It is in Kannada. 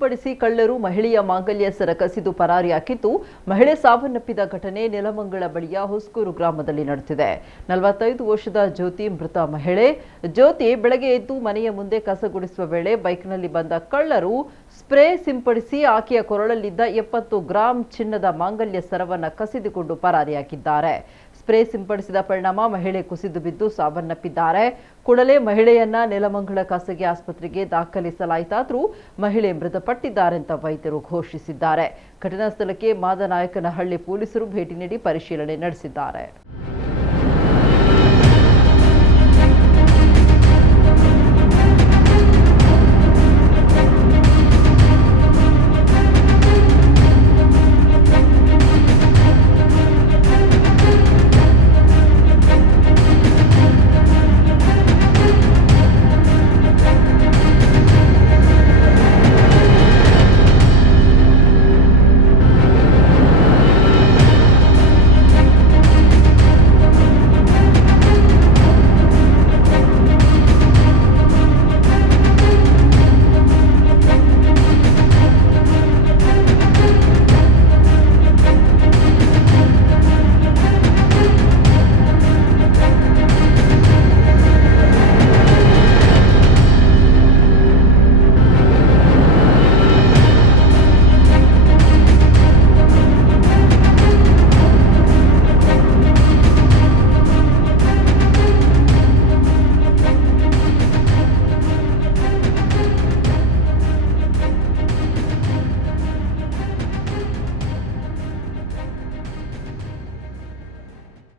ಸಿಂಪಡಿಸಿ ಕಳ್ಳರು ಮಹಿಳೆಯ ಮಾಂಗಲ್ಯ ಸರ ಕಸಿದು ಪರಾರಿಯಾಗಿದ್ದು, ಮಹಿಳೆ ಸಾವನ್ನಪ್ಪಿದ ಘಟನೆ ನೆಲಮಂಗಲ ಬಳಿಯ ಹೊಸಕೂರು ಗ್ರಾಮದಲ್ಲಿ ನಡೆದಿದೆ. 45 ವರ್ಷದ ಜ್ಯೋತಿ ಮೃತ ಮಹಿಳೆ. ಜ್ಯೋತಿ ಬೆಳಗ್ಗೆ ಎದ್ದು ಮನೆಯ ಮುಂದೆ ಕಸ ಗುಡಿಸುವ ವೇಳೆ ಬೈಕ್ನಲ್ಲಿ ಬಂದ ಕಳ್ಳರು ಸ್ಪ್ರೇ ಸಿಂಪಡಿಸಿ ಆಕೆಯ ಕೊರಳಲ್ಲಿದ್ದ 70 ಗ್ರಾಂ ಚಿನ್ನದ ಮಾಂಗಲ್ಯ ಸರವನ್ನು ಕಸಿದುಕೊಂಡು ಪರಾರಿಯಾಗಿದ್ದಾರೆ. ಸ್ಪ್ರೇ ಸಿಂಪಡಿಸಿದ ಪರಿಣಾಮ ಮಹಿಳೆ ಕುಸಿದು ಬಿದ್ದು ಸಾವನ್ನಪ್ಪಿದ್ದಾರೆ. ಕೂಡಲೇ ಮಹಿಳೆಯನ್ನ ನೆಲಮಂಗಲ ಖಾಸಗಿ ಆಸ್ಪತ್ರೆಗೆ ದಾಖಲಿಸಲಾಯಿತಾದರೂ ಮಹಿಳೆ ಮೃತಪಟ್ಟಿದ್ದಾರೆ ಅಂತ ವೈದ್ಯರು ಘೋಷಿಸಿದ್ದಾರೆ. ಘಟನಾ ಸ್ಥಳಕ್ಕೆ ಮಾದನಾಯಕನಹಳ್ಳಿ ಪೊಲೀಸರು ಭೇಟಿ ನೀಡಿ ಪರಿಶೀಲನೆ ನಡೆಸಿದ್ದಾರೆ.